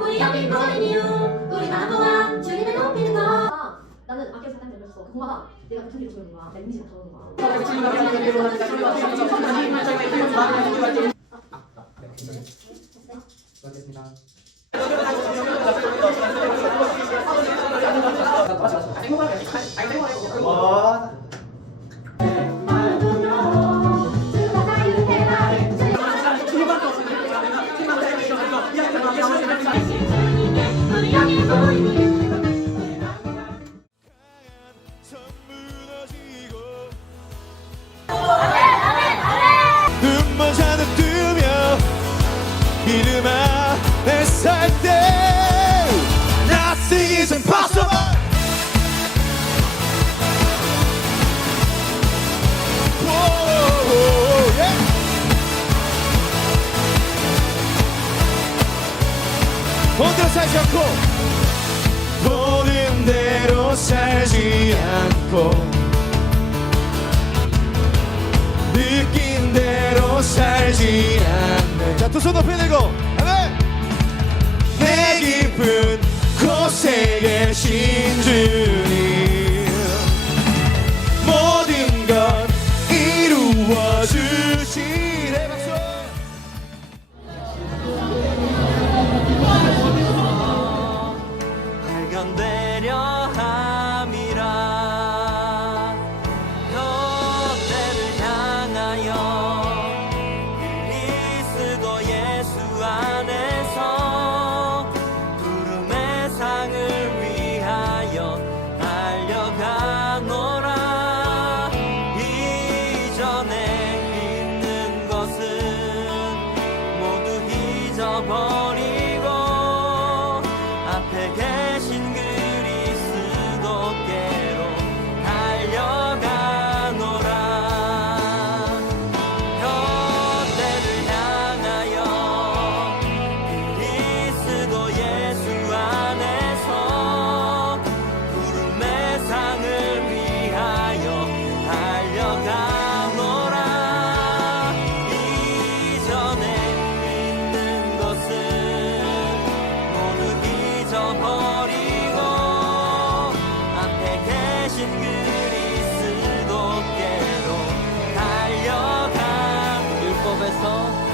우리 여기 모인 이유 우리 마음과 주님을 높이는 것 아, 나는 아껴 살짝 내렸어 그거가 내가 같은 일을 저러는 거야 내 이미지가 저러는 거야 우리 본대로 살지 않고 보는 대로 살지 않고 느낀 대로 살지 않네. 자두 손 높이 들고. 아멘! 내 깊은 곳에 계신 주 trouble. 그리스도께로 달려가. 율법에서